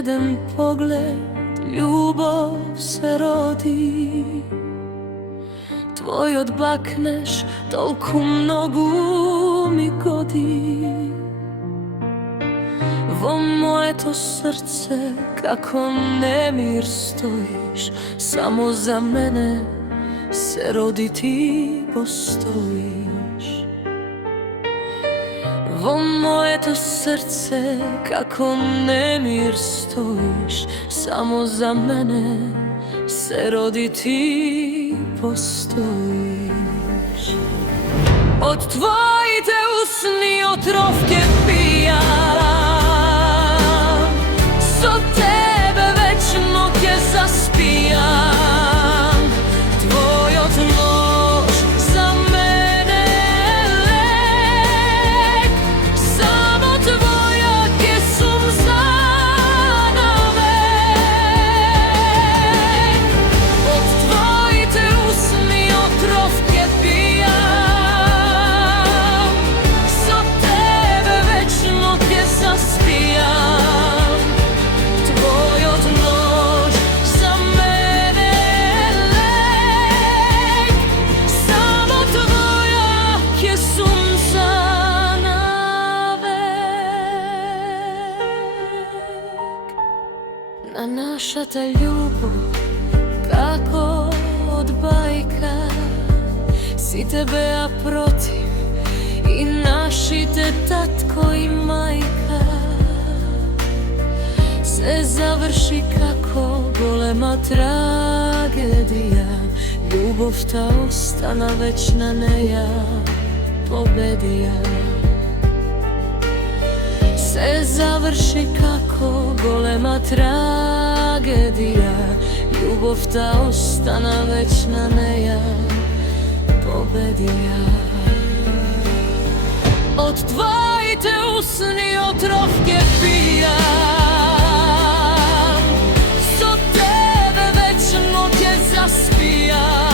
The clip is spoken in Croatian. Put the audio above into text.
jedan pogled ljubav se rodi. Tvoj odbakneš tolku mnogu mi godi. Vo moje to srce kako nemir stojiš, samo za mene se rodi ti postojiš. Vo moje to srce kako nemir stojiš, samo za mene se rodi ti postojiš. Od tvojih te usni otrovke pijam, so tebe večno ke zaspijam. Tvojot noć za mene lek, samo tvoja ke sunca navek. Od tvojih te usni otrovke pijam, so tebe večno ke zaspijam. Tvojot noć za mene lek, samo tvoja ke sunca navek. Na naša ta ljubav kako od bajka, si tebe a protiv i naši te tatko i majka. Se završi kako golema tragedija, ljubav ta ostana večna neja pobedija. Se završi kako golema tragedija, ljubav ta ostana večna neja pobedija. Od tvojih te usni otrovke pijam, so tebe večno ke zaspijam.